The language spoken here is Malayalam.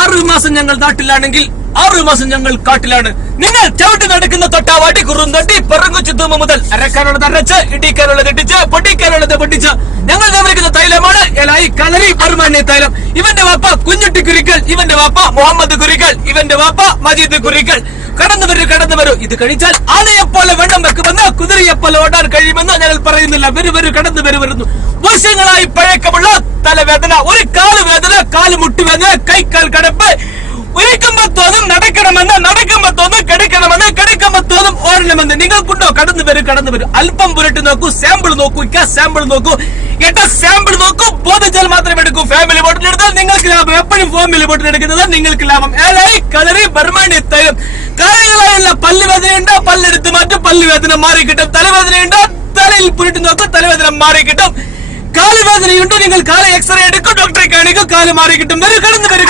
6 മാസം ഞങ്ങൾ നാട്ടിലാണെങ്കിൽ 6 മാസം ഞങ്ങൾ കാട്ടിലാണ്. നിങ്ങൾ ചവിട്ടി നടക്കുന്ന തൊട്ടാവാട്ടി കുറുന്തട്ടി പിറങ്ങുച്ചു തൂമ മുതൽ അരക്കാനുള്ളത് അരച്ച് ഇടിക്കാനുള്ളത് ഇടിച്ച് പൊട്ടിക്കാനുള്ളത് പൊട്ടിച്ച് ഞങ്ങൾ നിർമ്മിക്കുന്ന തൈലമാണ് എലായി കളരി ബർമാന്യ തൈലം. ഇവന്റെ വാപ്പ കുഞ്ഞുട്ടി കുരിക്കൽ, ഇവന്റെ വാപ്പ മുഹമ്മദ് കുരിക്കൽ, ഇവന്റെ വാപ്പ മജീദ് കുരിക്കൽ. കടന്നു വരൂ. ഇത് കഴിച്ചാൽ ആനയെപ്പോലെ വെള്ളം വെക്കുമെന്ന് കുതിരയെപ്പോലെ ഓടാൻ കഴിയുമെന്ന് ഞങ്ങൾ പറയുന്നില്ല. വരൂ കടന്നു വരുന്നു. വർഷങ്ങളായി പഴക്കമുള്ള തലവേദന, ഒരു കാല് വേദന, കാല് മുട്ടുവേദന, കൈക്കാൽ കടപ്പ്, ഒരിക്കുമ്പോ തോന്നും നടക്കണമെന്ന്, നടക്കുമ്പോ തോന്നും കിടക്കണമെന്ന്, കിടക്കുമ്പോ തോന്നും ഓടണമെന്ന്. നിങ്ങൾക്കുണ്ടോ? കടന്നു വരൂ. അല്പം പുരട്ടി നോക്കൂ, സാമ്പിൾ നോക്കൂ, സാമ്പിൾ നോക്കൂ, സാമ്പിൾ നോക്കൂ. ബോധജൽ മാത്രം എടുക്കൂ. ഫാമിലി ബോട്ടിൽ എടുത്താൽ നിങ്ങൾക്ക് ലാഭം. എപ്പോഴും ഫാമിലി ബോട്ടിൽ എടുക്കുന്നത് നിങ്ങൾക്ക് ലാഭം. ഏലായി കളറി ബർമാന്യ തൈലം. കാലുകളായുള്ള പല്ലുവേദനയുണ്ടോ? പല്ലെടുത്ത് മാറ്റും, പല്ലുവേദന മാറി കിട്ടും. തലവേദനയുണ്ടോ? തലയിൽ പുരട്ടി നോക്കും, തലവേദന മാറി കിട്ടും. കാലുവേദനയുണ്ടോ? നിങ്ങൾ കാല് എക്സ്റേ എടുക്കും, ഡോക്ടറെ കാണിക്കും, കാല് മാറി കിട്ടും. കടന്നു വരൂ.